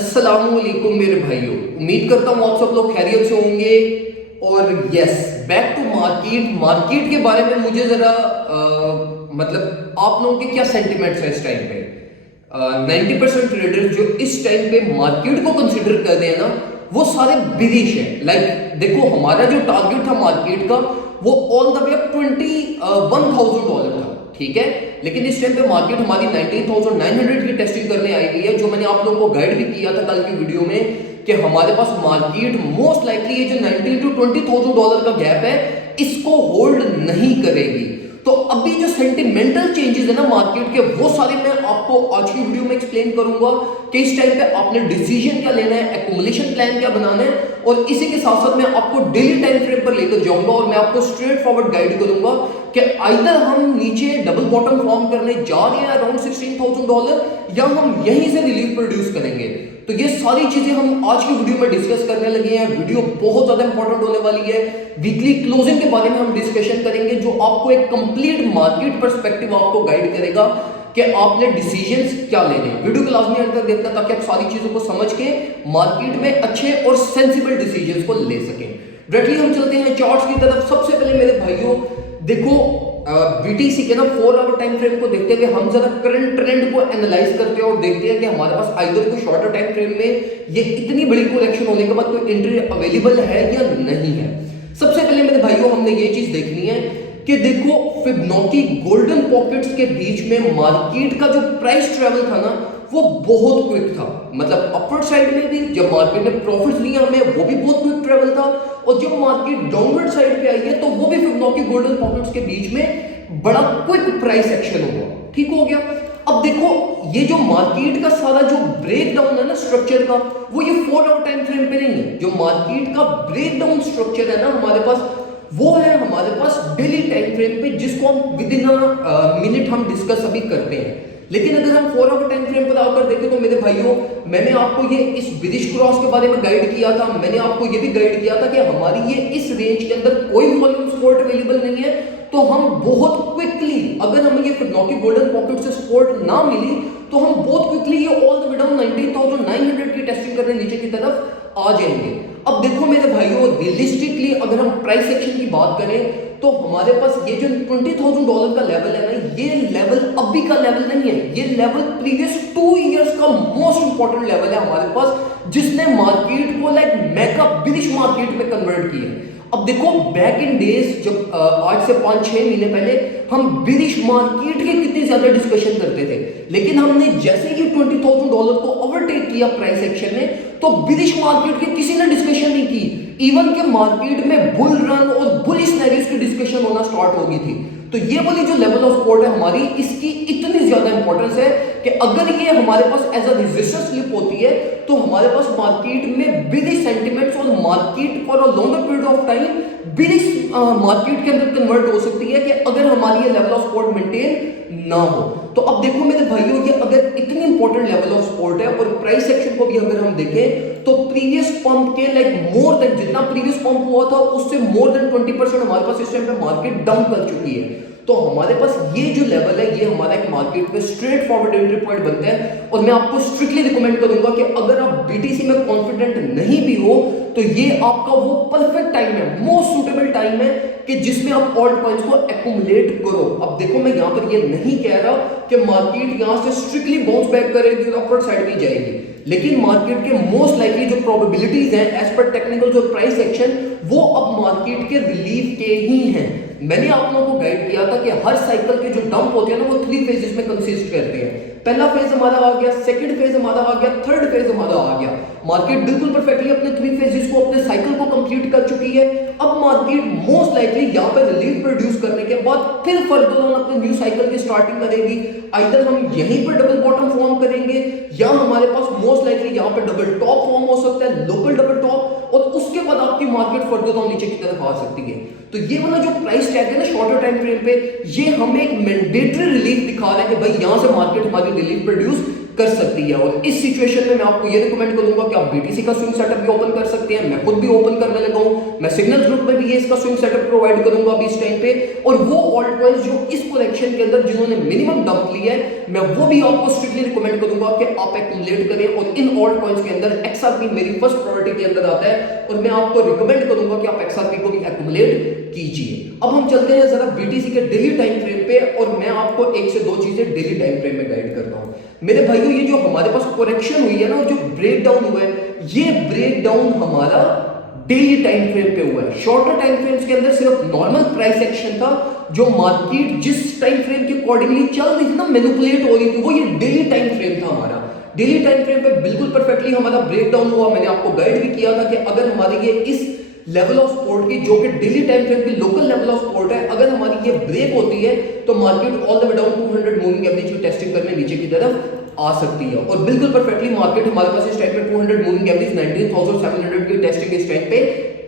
अस्सलामुअलैकुम मेरे भाइयों, उम्मीद करता हूँ आप सब लोग खैरियत से होंगे। और यस, बैक टू मार्केट के बारे में मुझे जरा मतलब आप लोगों के क्या सेंटिमेंट्स है इस टाइम पे। 90% ट्रेडर्स जो इस टाइम पे मार्केट को कंसिडर कर रहे हैं ना, वो सारे बिरिश हैं। लाइक देखो, हमारा जो टारगेट था मार्केट का वो ऑल द वे अप $21,000 था, ठीक है। लेकिन इस टाइम पे मार्केट हमारी 19,900 की टेस्टिंग करने आई हुई है, जो मैंने आप लोगों को गाइड भी किया था कल की वीडियो में कि हमारे पास मार्केट मोस्ट लाइकली ये जो 19 to $20,000 का गैप है इसको होल्ड नहीं करेगी। तो अभी जो सेंटिमेंटल चेंजेस है ना मार्केट के, वो सारे मैं आपको आज की वीडियो में एक्सप्लेन करूंगा कि इस टाइम पे आपने डिसीजन क्या लेना है, एक्यूमुलेशन प्लान क्या बनाना है, और इसी के साथ साथ मैं आपको डेली टाइम फ्रेम पर लेकर जाऊंगा और मैं आपको स्ट्रेट फॉरवर्ड गाइड करूंगा कि आइदर हम नीचे डबल बॉटम फॉर्म करने जा रहे हैं अराउंड $16,000 या हम यहीं से रिलीफ प्रोड्यूस करेंगे। तो ये सारी चीजें हम आज की वीडियो में डिस्कस करने लगे हैं। वीडियो बहुत ज्यादा इंपॉर्टेंट होने वाली है। वीकली क्लोजिंग के बारे में हम डिस्कशन करेंगे, जो आपको एक कंप्लीट मार्केट पर्सपेक्टिव आपको गाइड करेगा कि आपने डिसीजंस क्या लेने हैं। वीडियो को लाजमी अंत तक देखना ताकि आप सारी चीजों को समझ के मार्केट में अच्छे और सेंसिबल डिसीजंस को ले सकें। डायरेक्टली हम चलते हैं चार्ट्स की तरफ। सबसे पहले मेरे भाइयों देखो, बीटीसी के ना 4 आवर टाइम फ्रेम को देखते हुए हम जरा करंट ट्रेंड को एनालाइज करते हैं और देखते हैं कि हमारे पास आइदर कोई शॉर्टर टाइम फ्रेम में ये इतनी बड़ी कलेक्शन होने के बाद कोई एंट्री अवेलेबल है या नहीं है। सबसे पहले मेरे भाइयों हमने ये चीज देखनी है कि देखो, फिबोनाची गोल्डन पॉकेट्स के बीच में मार्केट का जो प्राइस ट्रेवल था ना वो बहुत क्विक था। मतलब अपवर्ड साइड में भी जब मार्केट ने प्रॉफिट्स लिए हमें, वो भी बहुत क्विक ट्रेवल था, और जब मार्केट डाउनवर्ड साइड पे आई है तो वो भी फिबोनाची गोल्डन पॉकेट्स के बीच में बड़ा क्विक प्राइस एक्शन हुआ, ठीक हो गया। अब देखो, ये जो मार्केट का सारा जो ब्रेकडाउन है ना स्ट्रक्चर का, वो ये 4 आवर टाइम फ्रेम पे नहीं है। जो मार्केट का ब्रेकडाउन स्ट्रक्चर है ना हमारे पास, वो है हमारे पास डेली टाइम फ्रेम पे, जिसको हम विद इन मिनट हम डिस्कस अभी करते हैं। लेकिन अगर हम 4 आवर टाइम फ्रेम पर आकर देखें तो मेरे भाइयों, मैंने आपको ये इस बिरिश क्रॉस के बारे में गाइड किया था। मैंने आपको ये भी गाइड किया था कि हमारी ये इस रेंज के अंदर कोई वॉल्यूम सपोर्ट अवेलेबल नहीं है, तो हम बहुत क्विकली, अगर हमें ये फिबोनाची गोल्डन पॉकेट से सपोर्ट ना मिली तो हम बहुत क्विकली ये ऑल द वे डाउन 19,900 की टेस्टिंग करने नीचे की तरफ आ जाएंगे। अब देखो मेरे भाइयों, रियलिस्टिकली अगर हम प्राइस एक्शन की बात करें तो हमारे पास ये जो $20,000 का लेवल है ना, ये लेवल अभी का लेवल नहीं है, ये लेवल प्रीवियस 2 इयर्स का मोस्ट इंपॉर्टेंट लेवल है हमारे पास, जिसने मार्केट को लाइक मेगा बिरिश मार्केट में कन्वर्ट किया है। अब देखो, बैक इन डेज जब आज से 5-6 महीने पहले हम बिरिश मार्केट के कितनी ज्यादा डिस्कशन करते थे, लेकिन हमने जैसे ही $20,000 को ओवरटेक किया प्राइस एक्शन ने, तो बिरिश मार्केट की किसी ने डिस्कशन नहीं की। इवन के मार्केट में बुल रन और बुलिश सिनेरियोस की डिस्कशन होना स्टार्ट हो गई थी। तो ये वाली जो लेवल ऑफ सपोर्ट है हमारी, इसकी इतनी ज्यादा इंपॉर्टेंस है कि अगर ये हमारे पास एज अ रेजिस्टेंस स्लिप होती है तो हमारे पास मार्केट में बिरिश सेंटिमेंट्स और market for a longer period of time bearish market के अंदर कन्वर्ट हो सकती है कि अगर हमारी ये लेवल ऑफ सपोर्ट मेंटेन ना हो। तो अब देखो मेरे भाइयों, ये अगर इतनी इंपॉर्टेंट लेवल ऑफ सपोर्ट है और प्राइस सेक्शन को भी अगर हम देखें तो प्रीवियस पंप के लाइक मोर देन, जितना प्रीवियस पंप हुआ था उससे मोर देन 20% हमारे पास इस टाइम पे मार्केट डाउन कर चुकी है। तो हमारे पास ये जो लेवल है, ये हमारा एक मार्केट में स्ट्रेट फॉरवर्ड एंट्री पॉइंट बनते हैं। और मैं आपको स्ट्रिक्टली रिकमेंड करूंगा कि अगर आप बीटीसी में कॉन्फिडेंट नहीं भी हो तो ये आपका वो परफेक्ट टाइम है, मोस्ट सुटेबल टाइम है कि जिसमें आप ऑल्ट कॉइंस को एक्यूमुलेट करो। अब देखो, मैं यहां पर ये नहीं कह रहा कि मार्केट यहां से स्ट्रिक्टली बाउंस बैक करेगी और अपवर्ड साइड में जाएगी, लेकिन मार्केट के मोस्ट लाइकली जो प्रोबेबिलिटीज हैं एज पर टेक्निकल जो प्राइस एक्शन, वो अब मार्केट के रिलीफ के ही हैं। मैंने आप लोगों को गाइड किया था कि हर साइकिल के जो डंप होते हैं ना, वो 3 फेजेस में कंसिस्ट करते हैं। पहला फेज हमारा आ गया, सेकंड फेज हमारा आ गया, थर्ड फेज हमारा आ गया। मार्केट बिल्कुल परफेक्टली अपने 3 फेजेस को, अपने साइकिल को कंप्लीट कर चुकी है। अब मार्केट मोस्ट लाइकली यहां पे रिलीफ प्रोड्यूस करने के बाद फिर फर्दर ऑन अपने न्यू साइकिल की स्टार्टिंग करेगी। आइदर हम यहीं पर डबल बॉटम फॉर्म करेंगे या हमारे पास मोस्ट लाइकली यहां पे डबल टॉप फॉर्म हो सकता है, लोकल डबल टॉप, और उसके बाद आपकी मार्केट फर्दर ऑन नीचे की तरफ आ सकती है। तो ये वाला जो प्राइस टैग है ना शॉर्टर टाइम फ्रेम पे, ये हमें एक मैंडेटरी रिलीफ दिखा रहा है कि भाई यहां से मार्केट हमारी रिलीफ प्रोड्यूस कर सकती है। और इस सिचुएशन में मैं आपको ये रिकमेंड करूंगा कि आप बीटीसी का स्विंग सेटअप भी ओपन कर सकते हैं। मैं खुद भी ओपन करने लगा हूं, मैं सिग्नल ग्रुप में भी ये इसका स्विंग सेटअप प्रोवाइड करूंगा अभी इस टाइम पे। और वो ऑल्ट कॉइंस जो इस करेक्शन के अंदर जिन्होंने मिनिमम डंप लिया है, मैं वो भी आपको स्ट्रिक्टली रिकमेंड करूंगा कि आप एक्यूमुलेट करें। और इन ऑल्ट कॉइंस के अंदर एक्सआरपी मेरी फर्स्ट प्रायोरिटी के अंदर आता है और मैं आपको रिकमेंड करूंगा कि आप एक्सआरपी को भी एक्यूमुलेट कीजिए। अब हम चलते हैं जरा बीटीसी के डेली टाइम फ्रेम पे और मैं आपको एक से दो चीजें डेली टाइम फ्रेम में गाइड करता हूं। मेरे भाइयों, ये जो हमारे पास करेक्शन हुई है ना, जो ब्रेक डाउन हुआ है, ये ब्रेक डाउन हमारा डेली टाइम फ्रेम पे हुआ है। शॉर्टर टाइम फ्रेम्स के अंदर सिर्फ नॉर्मल प्राइस एक्शन था, जो मार्केट जिस टाइम फ्रेम के अकॉर्डिंगली चल रही थी ना, मैनिपुलेट हो रही थी, वो ये डेली टाइम फ्रेम था हमारा। डेली टाइम फ्रेम पे बिल्कुल परफेक्टली हमारा ब्रेक डाउन हुआ। मैंने आपको गाइड भी किया था कि अगर हमारे ये इस लेवल ऑफ सपोर्ट की, जो कि डेली टाइम फ्रेम की लोकल लेवल ऑफ सपोर्ट है, अगर हमारी ये ब्रेक होती है तो market all the way down 200 moving average की टेस्टिंग करने नीचे की तरफ आ सकती है। और बिल्कुल परफेक्टली मार्केट हमारे पास इस टाइम पे 200 मूविंग एवरेज 19700 की टेस्टिंग इस टाइम पे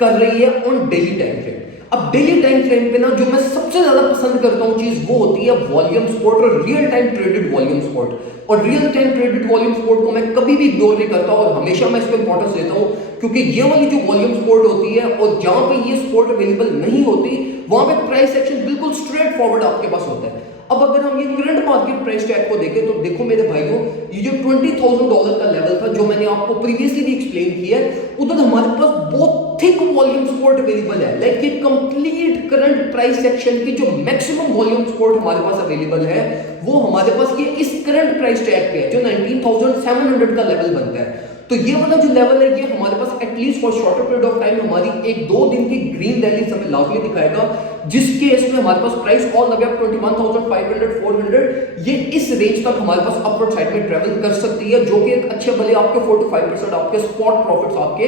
कर रही है ऑन डेली टाइम फ्रेम। अब डेली टाइम फ्रेम पे ना जो मैं सबसे ज्यादा पसंद करता हूं चीज, वो होती है वॉल्यूम सपोर्ट और real time traded volume support. और real time traded volume support को मैं कभी भी इग्नोर नहीं करता और हमेशा मैं इसको इंपॉर्टेंस देता हूं, क्योंकि ये वाली जो वॉल्यूम सपोर्ट होती है और जहां पे ये सपोर्ट अवेलेबल नहीं होती, वहां पे प्राइस एक्शन बिल्कुल स्ट्रेट फॉरवर्ड आपके पास होता है। अब अगर हम ये करंट मार्केट प्राइस टैग को देखें तो देखो मेरे भाइयों, ये जो $20,000 का लेवल था, जो मैंने आपको प्रीवियसली भी एक्सप्लेन किया है, उधर हमारे पास बहुत थिक वॉल्यूम सपोर्ट अवेलेबल है। लाइक ये कंप्लीट करंट प्राइस सेक्शन की जो मैक्सिमम वॉल्यूम सपोर्ट हमारे पास अवेलेबल है, वो हमारे पास ये इस करंट प्राइस टैग पे है, जो 19,700 का लेवल बनता है। तो ये वाला जो लेवल है, ये हमारे पास at least for shorter period of time हमारी एक दो दिन की ग्रीन रैली हमें लाजमी दिखाएगा, जिसके इसमें हमारे पास price all the way up 21,500 400 ये इस रेंज तक हमारे पास अपवर्ड साइड में ट्रेवल कर सकती है, जो कि एक अच्छे भले आपके 4 to 5% आपके स्पॉट प्रॉफिट्स आपके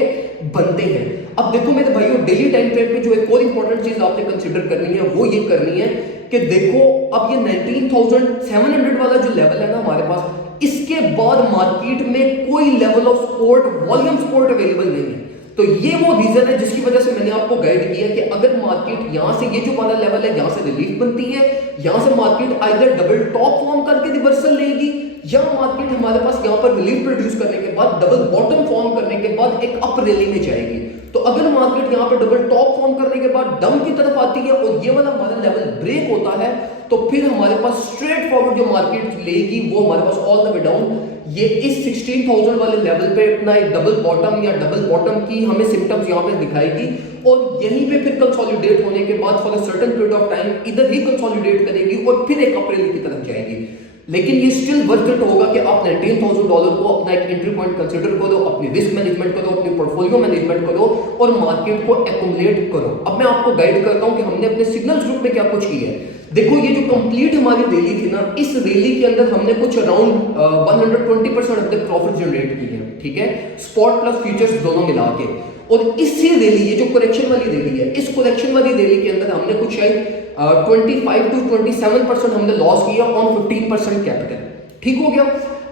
बनते हैं। अब देखो मेरे भाइयों, डेली टाइम फ्रेम पे जो एक और इंपॉर्टेंट चीज आपने कंसीडर करनी है, वो ये करनी है कि देखो अब ये 19,700 वाला जो लेवल है ना हमारे पास, इसके बाद मार्केट में कोई level of support, volume support available नहीं है। तो ये वो रीजन है जिसकी वजह से मैंने आपको गाइड किया कि अगर मार्केट यहां से ये जो वाला लेवल है, यहां से रिलीफ बनती है, यहां से market either double top form करके रिवर्सल लेगी, या मार्केट हमारे पास यहां पर रिलीफ प्रोड्यूस करने के बाद डबल बॉटम फॉर्म करने के बाद एक अप रैली में जाएगी। तो अगर मार्केट यहां पर डबल टॉप फॉर्म करने के बाद डाउन की तरफ आती है और ये वाला हमारा लेवल ब्रेक होता है, तो फिर हमारे पास स्ट्रेट फॉरवर्ड जो मार्केट लेगी, वो हमारे पास ऑल द वे डाउन ये इस 16,000 वाले लेवल पे अपना एक डबल बॉटम या डबल बॉटम की हमें सिम्टम्स यहां पे दिखाएगी, और यहीं पे फिर कंसोलिडेट होने के बाद for a certain period of time इधर ही कंसोलिडेट करेगी और फिर एक अप रैली की तरफ जाएगी। लेकिन ये स्टिल वर्थ इट होगा कि आप $19,000 को अपना एक एंट्री पॉइंट कंसीडर करो, अपनी रिस्क मैनेजमेंट करो, अपनी पोर्टफोलियो मैनेजमेंट करो और मार्केट को एक्यूमुलेट करो। अब मैं आपको गाइड करता हूं कि हमने अपने सिग्नल्स ग्रुप में क्या कुछ किया है। देखो ये जो कंप्लीट हमारी रैली थी ना, इस रैली के अंदर हमने कुछ अराउंड 120% अपने प्रॉफिट जनरेट किए हैं, ठीक है, स्पॉट प्लस फ्यूचर्स दोनों मिला के। और इसी रैली, ये जो करेक्शन वाली रैली है, इस करेक्शन वाली रैली के अंदर हमने कुछ शायद 25 to 27% हमने लॉस किया ऑन 15% कैपिटल। ठीक हो गया।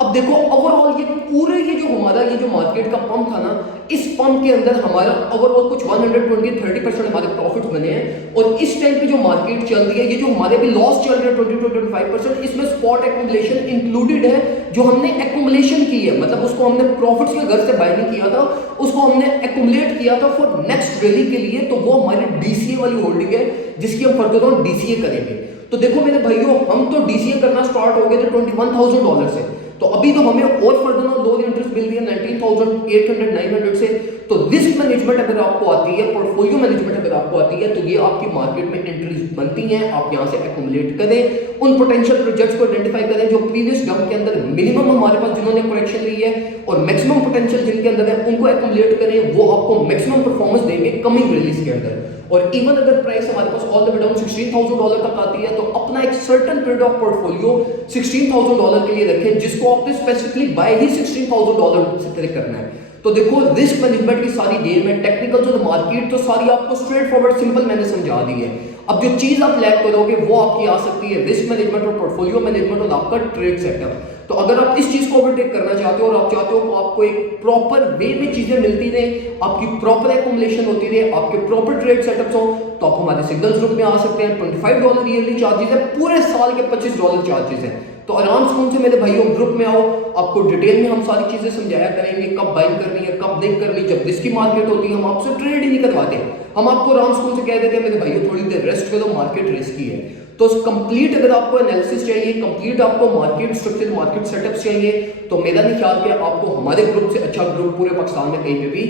अब देखो ओवरऑल ये पूरे ये जो हमारा ये जो मार्केट का पंप था ना, इस पंप के अंदर हमारा ओवरऑल कुछ 120-30% हमारे प्रॉफिट बने हैं। और इस टाइम पे जो मार्केट चल रही है, ये जो हमारे भी लॉस चल रहे हैं 20-25%, इसमें स्पॉट एक्यूमुलेशन इंक्लूडेड है। जो हमने एक्यूमुलेशन की है, मतलब उसको हमने प्रॉफिट्स के घर से बाय नहीं किया था, उसको हमने एक्यूमुलेट किया था फॉर नेक्स्ट रैली के लिए। तो वो हमारी डीसीए वाली होल्डिंग है, जिसकी हम फर्दर ऑन डीसीए करेंगे। तो देखो मेरे भाइयों, हम तो डीसीए करना स्टार्ट हो गए थे $21,000 से, तो अभी तो हमें और फर्दर ऑन लोअर इंटरेस्ट मिल रही है 19,800-900 से। तो रिस्क मैनेजमेंट अगर आपको आती है, पोर्टफोलियो मैनेजमेंट अगर आपको आती है, तो ये आपकी मार्केट में एंट्रीज बनती हैं। आप यहां से एक्यूमुलेट करें, उन पोटेंशियल प्रोजेक्ट्स को आइडेंटिफाई करें जो प्रीवियस डंप के अंदर मिनिमम हमारे पास जिन्होंने करेक्शन ली है, और मैक्सिमम पोटेंशियल जिनके अंदर है उनको एक्यूमुलेट करें। वो आपको मैक्सिमम परफॉर्मेंस देंगे कमिंग रिलीज के अंदर। और इवन अगर प्राइस हमारे पास ऑल द वे डाउन $16,000 तक आती है, तो अपना एक सर्टेन पीरियड ऑफ पोर्टफोलियो $16,000 के लिए रखें, जिसको आपने स्पेसिफिकली बाय ही $16,000 से तय करना है। तो देखो रिस्क मैनेजमेंट की सारी गेम है, टेक्निकल जो मार्केट तो सारी आपको स्ट्रेट फॉरवर्ड सिंपल मैंने समझा दी है। अब जो चीज आप लैक करोगे वो आपकी आ सकती है रिस्क मैनेजमेंट और पोर्टफोलियो मैनेजमेंट और आपका ट्रेड सेटअप। तो अगर आप इस चीज को ओवरटेक करना चाहते हो और आप चाहते हो कि आपको एक प्रॉपर वे में चीजें मिलती रहे, आपकी प्रॉपर एक्यूमुलेशन होती रहे, आपके प्रॉपर ट्रेड सेटअप्स हो, तो आप हमारे सिग्नल्स ग्रुप में आ सकते हैं। $25 ईयरली चार्जेस है, पूरे साल के $25 चार्जेस है। तो आराम सुकून से मेरे भाइयों ग्रुप में आओ, आपको डिटेल में हम सारी चीजें समझाया करेंगे, कब बाइंग करनी है कब नहीं करनी। जब जिसकी मार्केट होती है हम आपसे ट्रेड ही नहीं करवाते, हम आपको आराम सुकून से कह देते हैं मेरे भाइयों थोड़ी देर रेस्ट करो, मार्केट रिस्की है। तो कंप्लीट अगर आपको एनालिसिस चाहिए, कंप्लीट आपको मार्केट स्ट्रक्चर मार्केट सेटअप्स चाहिए, तो मेरा नहीं ख्याल कि आपको हमारे ग्रुप से अच्छा ग्रुप पूरे पाकिस्तान में कहीं पे भी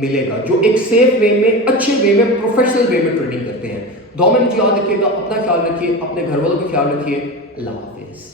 मिलेगा, जो एक सेफ वे में, अच्छे वे में, प्रोफेशनल वे में ट्रेडिंग करते हैं। दुआ में मुझे याद रखिएगा, अपना ख्याल रखिए, अपने घर वालों का ख्याल रखिए। अल्लाह हाफिज।